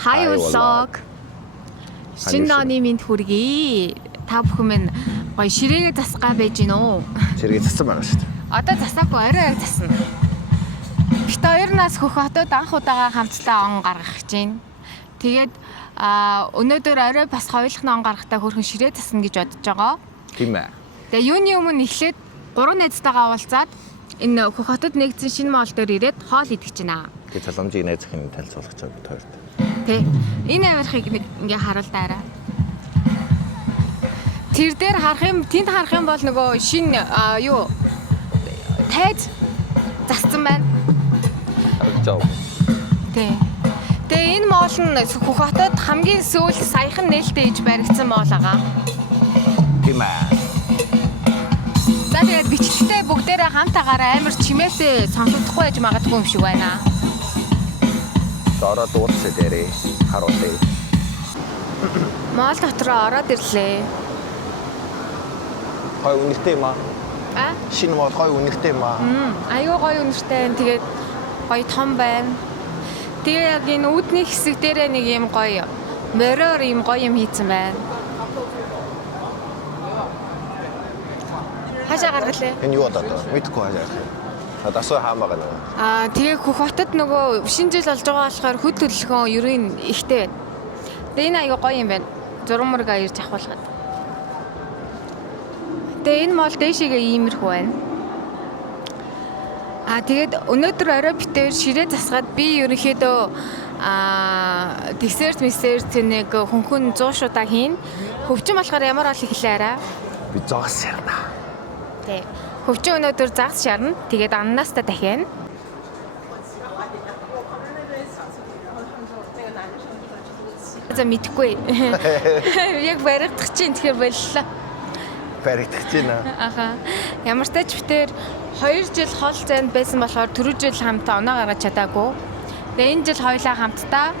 Хай влог. Шинэ оны минь хүргэе. Та бүхэн минь гоё ширээгээ засгаа байж гин үү? Ширээгээ зассан байгаа шүү дээ. Одоо засаагүй орой засна. Бит хоёр нас хөх хотод анх удаага хамтдаа он гаргах гэж байна. Тэгээд өнөөдөр орой бас хоёулахны он гаргахтаа хөрхөн ширээ засна гэж бодож байгаа. Тийм ээ. Тэгээ юуны өмнө эхлээд 3 найзтайгаа уулзаад энэ хөх хотод нэгдсэн шинэ моол дээр ирээд хоол идэх гэж байна. Тэгээд цаламжийг найз захын танилцуулах гэж бид хоёрт. Тэ. Энэ авирахыг ингээ харуулдаарай. Тэр дээр харах юм, тэнд харах юм бол нөгөө шинэ юу тайз зассан байна. Харагдаж байна. Тэ. Тэгээ энэ моол нь хөх хотод хамгийн сүүл саяхан нээлттэй иж баригдсан моол байгаа. Тийм ээ. За тэгээд бичлэгтээ бүгдээрээ хамтаагаараа амар чимээсээ сонсогдохгүй байж магадгүй юм шиг байна. Ороо дуудсаа дээрээ харуулъя. Моол дотроо ороод ирлээ. Хой үнэртэй юм аа. А? Шинэ моол хой үнэртэй юм аа. Аюу гоё үнэртэй. Тэгээд гоё том байна. Тэгээ яг энэ үүдний хэсэг дээрээ нэг юм гоё мороор юм гоё юм хийцэн байна. Хашаа гаргалээ. Энэ юу одоо мэдгүй хаажаа. Адасаа хаамаа гэнэ. Тэгээ хөх хотод нөгөө шинэ жил болж байгаа болохоор хөд төлөвлөгөө ерөн ихтэй байна. Тэгээ энэ аюу гоё юм байна. Зураг мөргөө ирж авахулгаад. Тэгээ энэ моол дээшээгээ иймэрхүү байна. Тэгээд өнөөдөр орой битээр ширээ засгаад би ерөнхийдөө десерт нэг хөнхөн 100 шудаа хийн. Хөвчин болохоор ямар бол ихлээрээ. Би зогс ярина. Тэг. Хөвчин өнөөдөр загас шарна. Тэгээд аннанаастаа дахиана. За мэдхгүй. Яг баригдах чинь тэгэхээр боллоо. Баригдах чинь аа. Аха. Ямар ч тач битээр 2 жил хол зайд байсан болохоор түрүү жил хамтаа оноо гаргаж чадаагүй. Тэгээ энэ жил хоёлаа хамтдаа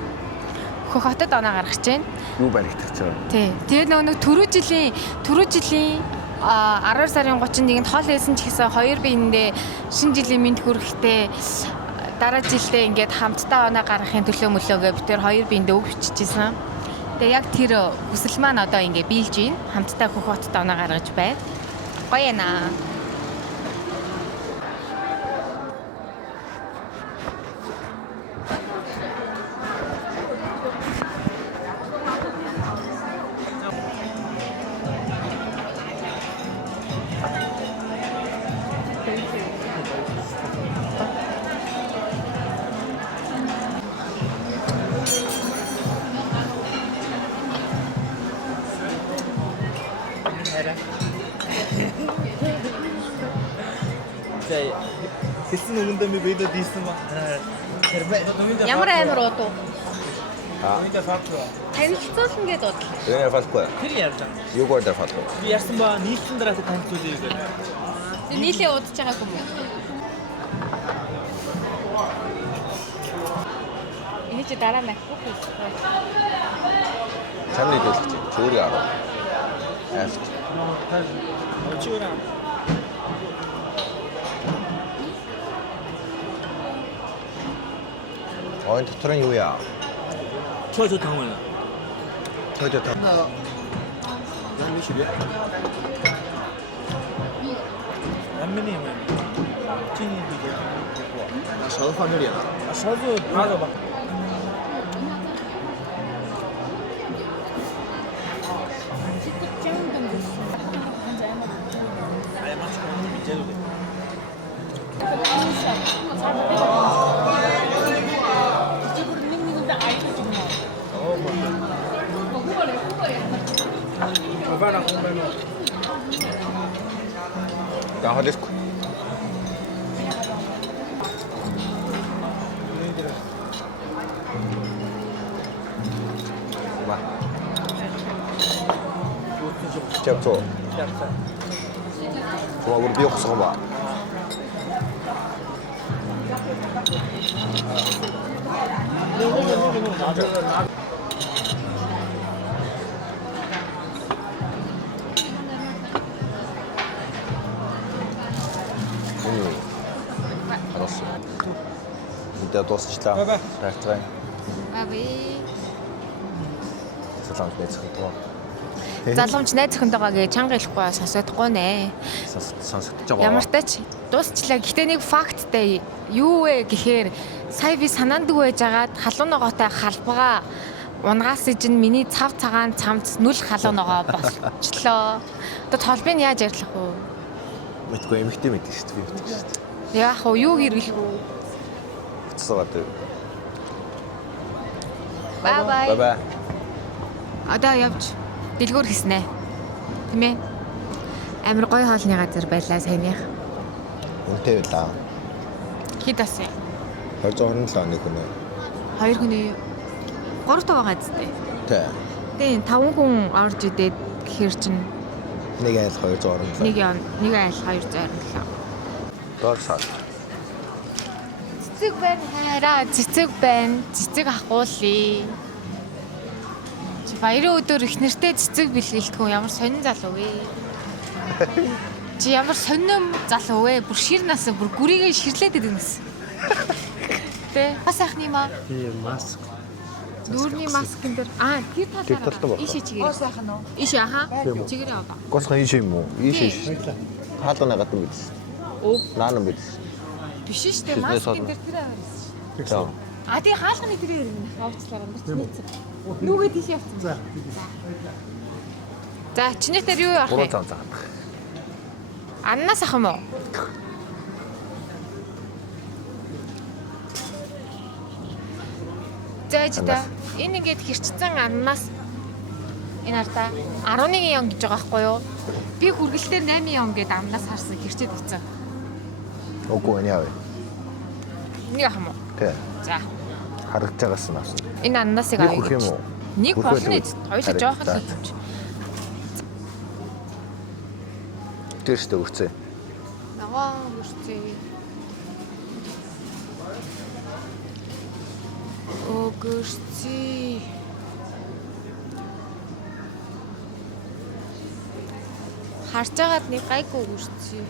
хөх хотод оноо гаргаж байна. Юу баригдах чинь? Тий. Тэгээд нөгөө түрүү жилийн 12 сарын 31-нд хол хэлсэн ч гэсэн хоёр биендээ шинэ жилийн мэнд хүрэхтэй дараа жилдээ ингээд хамтдаа оноо гаргахын төлөө мөлөөгөө бид тэр хоёр биендээ үг бичижсэн. Тэгээ яг тэр хүсэл маань одоо ингээд биелж байна. Хамтдаа хөх хотод оноо гаргаж байна. Гоё яана. Хэлсэн өгөндөө би видео дийсэн ба. Ямар амар удуу. Видео фактор. Танилцуулна гэдэг бодлоо. Энэ фалгүй. Тэр ярьж байгаа. Юу гоо фалгүй. Би ярьсан ба нийтлэн дараа танилцуулъя гэдэг. Нийлээ удаж байгаагүй юм. Энэ чи дараа MacBook үү? Чамны дэлгч. Чөөрийн арга. Аст. Очиора. Ой дотор нь юу яа? Чойто тавна. Чойто тав. Аммени юм. Чиний видео. Шал фамилия. Шазу бага ба. Ja, har det sko. Va. Chapso. Чума бүр би ухсах ба. Ал았어. 이따 또 쓰시다. 바이바이. 잘 트라이. Баби. Залуучууд найзахтаа. Залуумч найз охинтойгоо гэж чанга хэлэхгүй сонсоодохгүй нэ. Сонсогдож байгаа. Ямар ч тач дуусчлаа. Гэхдээ нэг факттай юу вэ гэхээр сая би санаандгүй байж агаад халуун ногоотой халбага унгаас ижин миний цав цагаан цамц нүл халуун ногоо болчлоо. Одоо толбыг нь яаж ярьлах вэ? Мэдгүй эмхтэй мэдээ шүү дээ. Би мэдээ шүү дээ. Яах вэ? Юу хэрэглэх вэ? Цэцгээд. Бай бай. Бай бай. Одоо явж дэлгүүр хийснэ. Тийм ээ. Амар гоё хоолны газар байлаа саяных. Үнэтэй байлаа. Хэд асан? 227 оны хүн. 2 хүний 3 тоо байгаа зү. Тэ. Тийм 5 хүн орж идээд гэхэр чинь Нэг айл 227. нэг айл 227. Дорсаа. Цэцэг байна хайраа, цэцэг байна. Цэцэг ахгуулъя. Чи баярын өдөр их нэртэй цэцэг бэлгэлтгүй ямар сонин залуу вэ? Чи ямар сонин залуу вэ? Бүр шир насаа бүр гүрийгээ ширлээд идэгнэс. Тэ, бас ахны маа. 이 마스크. Нүүрний маскын дээр тэр Тэр талд талаараа байна. ишээ чигээр. Ишээ аха. Чигээрээ аваа. Госхон ийш юм уу? Ийш. Хаална гадна биз. Оо, Наан биз. биш шүү дээ. Бизнес Маскын болно. дээр тэр аваа. За. Тий хаалганы тэр юм. Авчлаа гомдсон. Нүгээ тийш явцсан. За, чиний дээр юу явах вэ? 3 зам заа. Аннаас ах юм уу? Зайжда. Энэ ингээд хэрчсэн аннаас энэ ардаа 11 он гэж байгаа байхгүй юу? Би хүргэлтээр 8 он гэдэг амнаас харсан хэрчээд өгсөн. Үгүй яа вэ? Нэг ах юм уу? Тэ. За. Харагдаж байгаас нь авсан. Энэ аннаасыг Нэг авъя хүрх юм гэж. уу? Нэг Хүрх болно. байлгүй. Хоёулаа жоохон За. л юм чи. Тэр штэ өгцөө. Ногоо хүрцээ. Огөрцээ. Харж агаад нэг гайгүй өгөрцээ.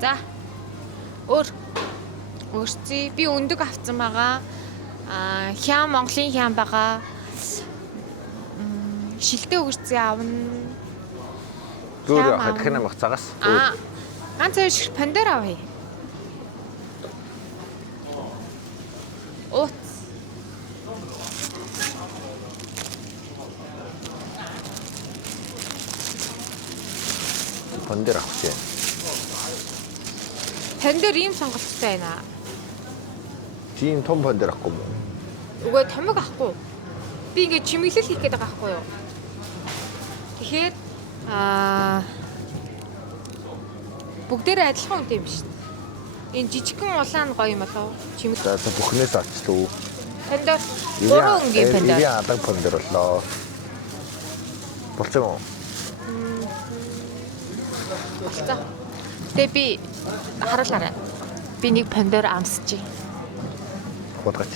За. Өгөрцээ. Би өндөг авсан байгаа. Хям Монголын хям байгаа. Шилтэй өгөрцээ авна. Зүгээр Хям хатах авна. юм ах цагаас. Ганц хоёр шиг пандер авъя. Ууц. Пандер авах юм. Пандер ийм сонголттой байна. Тийм том пандер авахгүй юм. Үгүй томог ахгүй. Би ингээд чимэглэл хийх гээд байгаа байхгүй юу? Тэгэхээр бүгдээрээ адилхан үнэтэй юм шүү дээ. Энэ жижигхэн улаан гоё юм болов уу? Чимэг. За бүхнээс авчлаа. Пандер 3 өнгийн пандер. Ивэн адаг пандер боллоо. Болцоо. За. Тэгээ би харуулаарай. Би нэг пандер амсчих. Бодгач.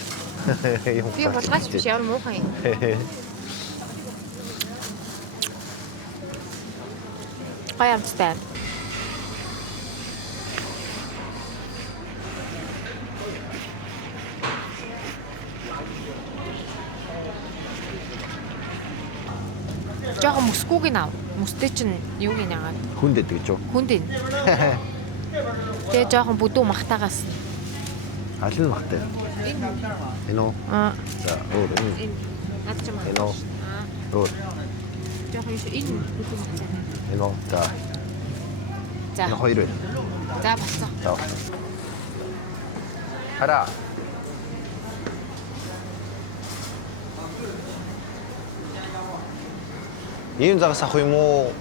Юм. Би болгаач биш ямар муухан юм. Гоё амттай. Жохо мөскүүг нь ав. Мөстэй чинь юуг нь яагаад? Хүндэд гэж юу? Хүнд ин. Тэгээ жоохон бүдүү махтаагаас. Алин махтай. Энэ үү? За, өөр энэ. Энэ над ч юм Энэ үү? Өөр. Жоохон энэ бүдүү махтай. Энэ үү? За. За. Энэ хоёр вэ? За болцоо. За. Хараа. Ийм загас авах юм уу?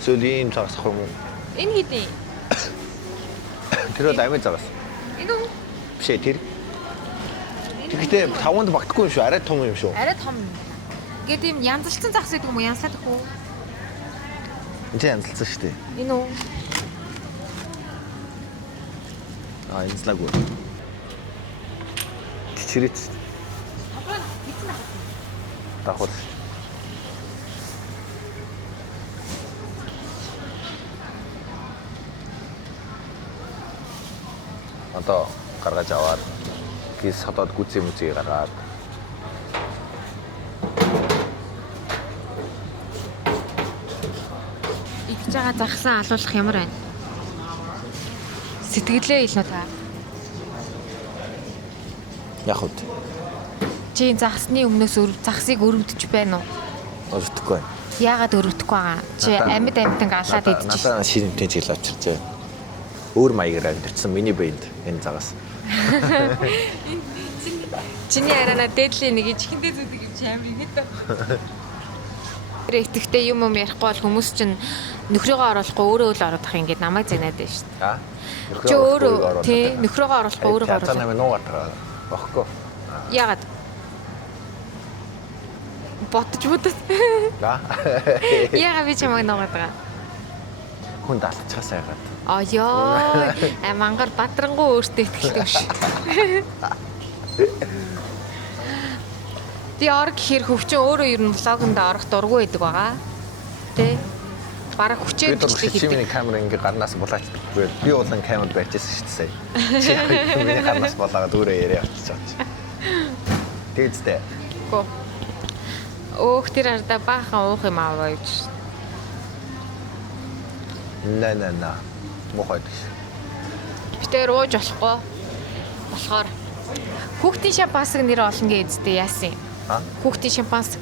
Эсвэл ийм загас авах юм уу? Энэ хэдий? Тэр бол амин загас. Энэ үү? Биш ээ тэр. Гэхдээ таванд багтахгүй юм шүү. Арай том юм шүү. Арай том юм байна. Ингээд юм янзлцсан загас гэдэг юм уу? Янзлаад өгөө. Энд чинь янзлсан шүү дээ. Энэ үү? Янзлаагүй. Чичирээч. Апаа хэдэн ахах? Давхар. Одоо гаргаж аваад гис хадаад гүцээ мүзээ гаргаад явж байгаа загсан алуулах ямар байна? Сэтгэлээ илнэ та. Яг хөө. Чи загсны өмнөөс загсыг өрөвдөж байна уу? Өрөвдөхгүй байна. Яагаад өрөвдөхгүй байгаа? Чи амьд амьтанг алаад идэж шүү. Надаа шинэ чиглэл авчирчээ. Өөр маягаар амьдсан миний биед энэ загас. Чиний арана дээдлийн нэг чихэндээ зүдэг юм чи амар ихэд дөө. Тэр итгэвтэй юм ярихгүй бол хүмүүс чинь нөхрийгөө оруулахгүй өөрөө л ороод ах ингээд намайг зэнаад байна шүү дээ. Аа. Чи өөрөө тий нөхрийгөө оруулахгүй өөрөө оруулах. Цаанаа нуугаад байгаа. Багхгүй. Яагаад? Ботж будаа. Аа. Яагаад би чамайг нуугаад байгаа? Хүн даалцчихаас яагаад. Аяа. Мангар Бадрангуу өөртөө ихтэй ш. Би ор гэхэр хөвчин өөрөө ер нь влогонд орох дургүй байдаг байгаа. Тэ? Бараг хүчээр бичлэг хийдэг. Чимийн камер ингээ гарнаас булаачдаггүй. Би улаан камер байжсэн шүү дээ сая. Чи миний гарнаас болоод өөрөө яриа авчихсан чи. Тэцтэй. Гөө. Өөх тэр арда баахан уух юм аваа гэж. На. Мохойд. Битээр ууж болохгүй. Болохоор хүүхдийн шампансыг нэр олно гэжтэй яасан юм. Аа? Хүүхдийн шампансыг.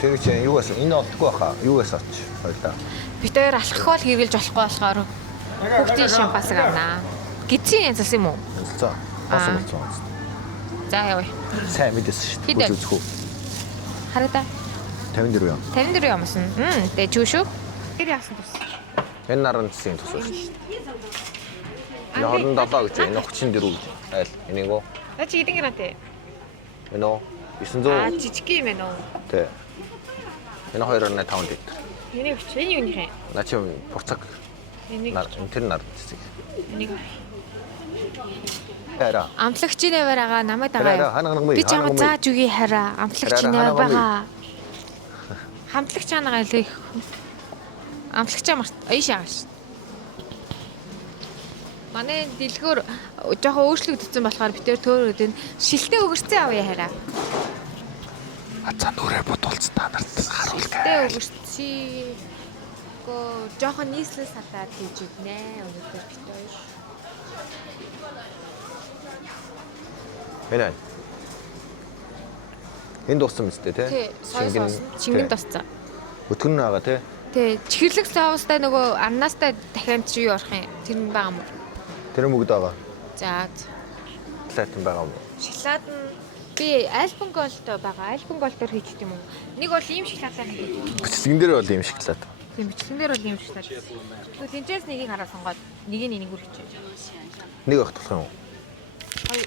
Тэр чинь юу гэсэн энэ олдохгүй баха. Юу гэсэн оч хоёлаа. Битээр алкогол хэрглэж болохгүй болохоор хүүхдийн шампансыг авнаа. Гидсэн янзас юм уу? За. Асуулт. За явъя. Сайн мэдээсэн шүү дээ. Үзэх үү. Хараа. 54 юм. 54 юмсан. Тэгээ чүү шүү. Тэр яасан тус. Энэ наран цэсийн тус шүү. Энэ 27 гэж энэ 34 гэж. Айл энийг оо. А чи хэдэн грамтай? Энэ оо 900. Жижиг юм байна уу? Тэ. Энэ 2.5 литр. Энийг өч. Энэ юуних юм? На чи буцаг. Энийг Тэр нар цэсийг. энийг Хараа. амтлагч нээр байгаа намайг дагаа. Би чамд зааж үгүй хараа. Амтлагч нээр байгаа. Хамтлагч чанаа гэлээ. Амтлагчаа март. Аяшааш. Манай дэлгүүр жоохон өөрчлөгдсөн болохоор битээр төөрөөд энэ шилтээ өгөрцөн авъя хараа. За нүрээ бодуулсан та нарт харуул гэ. Шилтээ өгөрцөн. Жоохон нийслэл салаад хийж иднэ. Өнөөдөр бит хоёр. Энэ. Энэ дууссан мэт тий? Тий, соёс шингэн тосцоо. Өтгөн нь байгаа тий? Тий, чихэрлэг соустай нөгөө аннаастай дахиад чи юу орох юм? Тэр нь байгаа юм уу? Тэр мөгд байгаа. За. Платин байгаа юм. Шоколад нь би альпенголд байгаа. Альпенгол дээр хийчих юм уу? Нэг бол ийм шоколадаар хийдэг. Бичлэгэн дээр бол юм шоколад. Тийм бичлэгэн дээр бол ийм шоколад. Тэгвэл тэнцээс нэгийг хараа сонгоод нэг нь энийг үргэж. Нэг байх болох юм уу?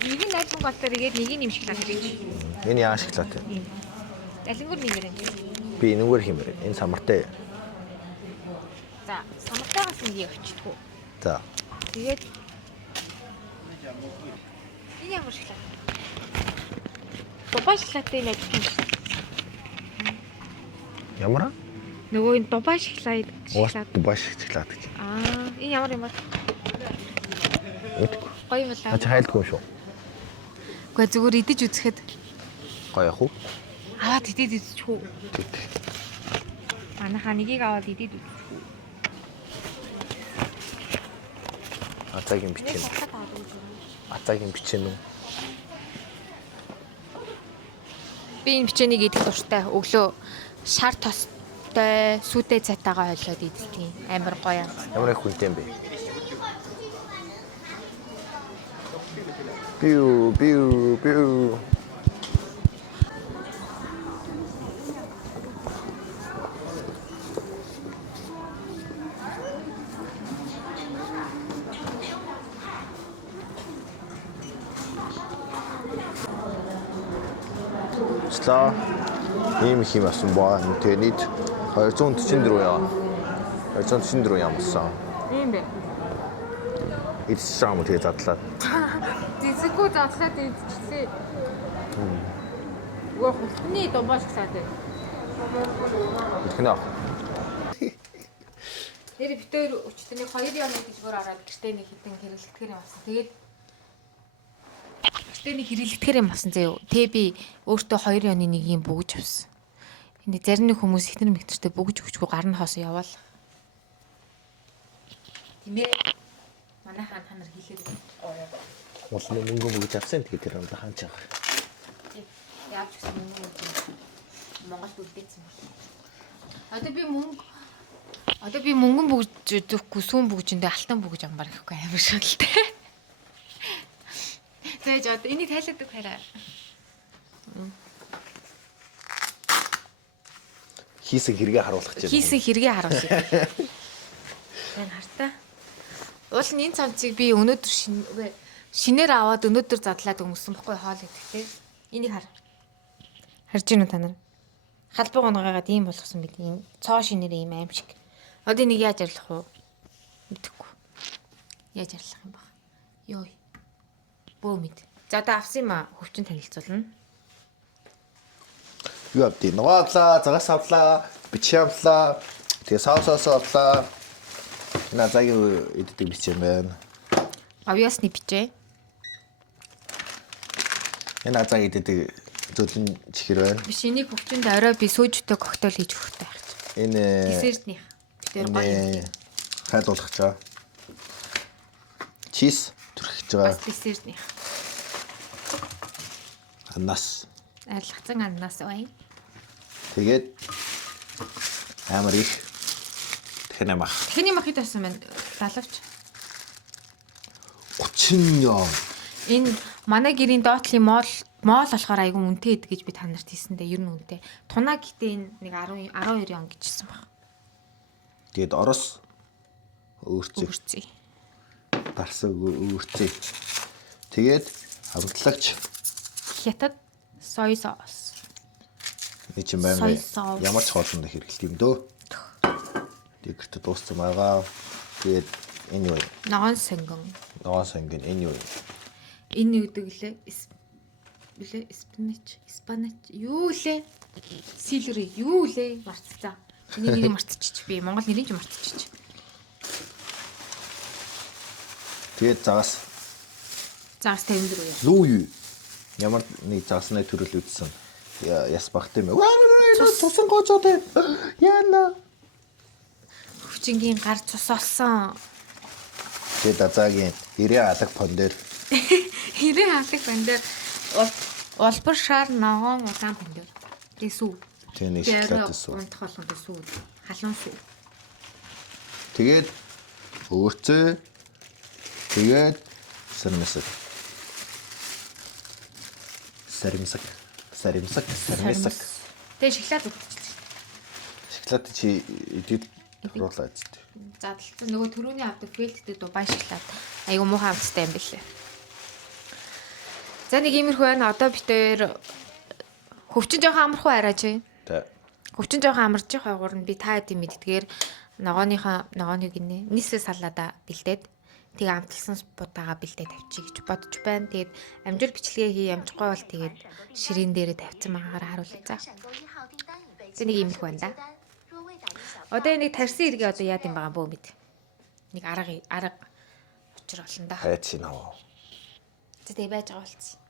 Нэг нь альпенгол дээр игээд нэг нь ийм шоколад хийж. Энэ яа шоколад вэ? Алингур нэмэр юм. Би энэгээр хэмээр. Энэ самартай. За, самартайгаас нэгийг өчтгөө. За. Тэгээд энэ ямар шоколад? Дубай шоколадтай нэг юм. Ямар аа? Нөгөө энэ Дубай шоколад. Дубай шоколад гэж. Энэ ямар юм бэ? Мэдгүй. Гоё юм байна. Ачи хайлтгүй шүү. Гэхдээ зүгээр идэж үзэхэд Гоё яах вэ? аваад идэж үзчихв. Манайхаа нэгийг аваад идэж үзчихв. Ацагийн бичэн. Ацагийн бичэн үү? Би энэ бичээнийг идэх дуртай. Өглөө шар тостой сүдэ цайтайгаа хойлоод иддэг. Амар гоё юм. Ямар их хүнтэй юм бэ? Биу. За ийм их юм асан баа. Тэгээ нийт 244 яа. 244 ямсан. Тийм бэ. Идчихсэн юм тэгээ задлаад. Зэсэггүй задлаад идчихлээ. Уу хөлтний Дубай шоколад. Ихнэ. Тэр битээр өчтөний 2 оны дэлгүүр ороод гэртээ нэг хитэн хэрэглэтгэр юм авсан. Тэгээд гэртээ нэг хэрэглэтгэр юм авсан зөө. Тэ би өөртөө 2 оны нэг юм бөгж авсан. Энд зарим нэг хүмүүс ихнэр мэгтэртэй бөгж өгчгүй гарны хоосоо яваал. Нэ манайхаа та нар хэлээд Мул мөнгө бүгд авсан тэгээд тэр амд хаач байгаа. яаж гэсэн мөнгө Монголд үлдээсэн байна. Одоо би мөнгөн бүгж зөхгүй сүүн бүгжиндээ алтан бүгж амбар гэхгүй амар шалтай. Тэгэж одоо энийг тайлаадаг хараа. Хийсэн хэрэгээ харуулах гэж байна. Хийсэн хэрэгээ харуулъя. Тань хартаа. Уул нь энэ цамцыг би өнөөдөр шинээр аваад өнөөдөр задлаад өнгөсөн баггүй хоол идэхтэй. Энийг хар. Харж гинүү та нар? Халбаг онгойгаад ийм болгосон бид ийм цоо шинээр ийм аим шиг. Одоо энийг яаж арилгах вэ? Мэдэхгүй. Яаж арилгах юм бэ? Йоо. Бөө мэд. За одоо авсан юм аа хөвчин танилцуулна. Юу авдیں۔ Нөгөө авлаа, загас авлаа, бичи авлаа, тэгээ саусаас авлаа. Энэ цагийн иддэг бичи юм байна. Авьяасны бичээ. Энэ цаг иддэг зөвлөн чихэр байна. Биш энийг хөвчөнд орой би сүүжтэй коктейл хийж өгөхтэй байх. Энэ Десертных. Тэр гоё юм. хайлуулах жаа. Чиз түрхэж байгаа. Бас десертных. Аннас. Арилгацсан ананаас бай. Тэгээд амар их тэнэмах. Тэхний махид байсан байна. Лалавч. 30 ёо. Энэ манай гэрийн доотлын моол болохоор айгүй үнэтэй идэг гэж би та нарт хэлсэндээ ер нь үнэтэй. Тунаа гэтээ энэ нэг 12 он гэжсэн баг. Тэгээд орос өөрцөг Үрцээ. дарсан өөрцөг. Тэгээд хамтлагч Хятад сой соус. нэг юм байна. Сой соус. Ямар ч хоолнд хэрэглэх юм дөө. Тэгээд дууссан байгаа. Тэгээд энэ юу? Ногоон сонгон. Ногоон сонгон энэ юу? Энэ үдэг лээ. Спанач. Юу лээ? Силри юу лээ? Марццаа. Энийг марцчих би. Монгол нэрийг ч марцчих. Тэгээд загас Загас 54 юу? лүү юу? Ямар нэг загасны төрөл үзсэн. Яс багтай юм. Тусан гоцоод яана. Хөвчингийн гар цус олсон. Тэгээд азаагийн 90 алаг пон дээр Хэрэг хаалт бандэр улбар шар ногоон улаан бандэр. Тэгээ сүү. тэгээд нэг шоколад сүү. Унтах болгонд сүү. Халуун сүү. Тэгээд өөрцөө тэгээд сармисак. Тэгээ шоколад өгдөг. Шоколад чи идэв туруулаа зү. Задлцсан нөгөө төрөүний авдаг фэлттэй Дубай шоколад. Айгу муухай амттай юм бэлээ. За нэг иймэрхүү байна. Одоо битээр хөвчин жоохон амархуу араач. Тэ. Хөвчин жоохон амарч байгуур нь би та хэдийн мэддгээр ногооны гинэ. Нийсээ салаада бэлдээд тэгээ амталсан бутаага бэлдээд тавьчих гэж бодож байна. Тэгээд амжир бичлэгээ хий амжихгүй бол тэгээд ширээн дээрээ тавьсан байгаагаар харуулъя. За нэг иймэрхүү байна да. Одоо энийг тарьсан иргээ одоо яад юм байгаа бөө мэд. Нэг арга учир болно да. Хайц нөө. За тэгээ байж байгаа болцсон.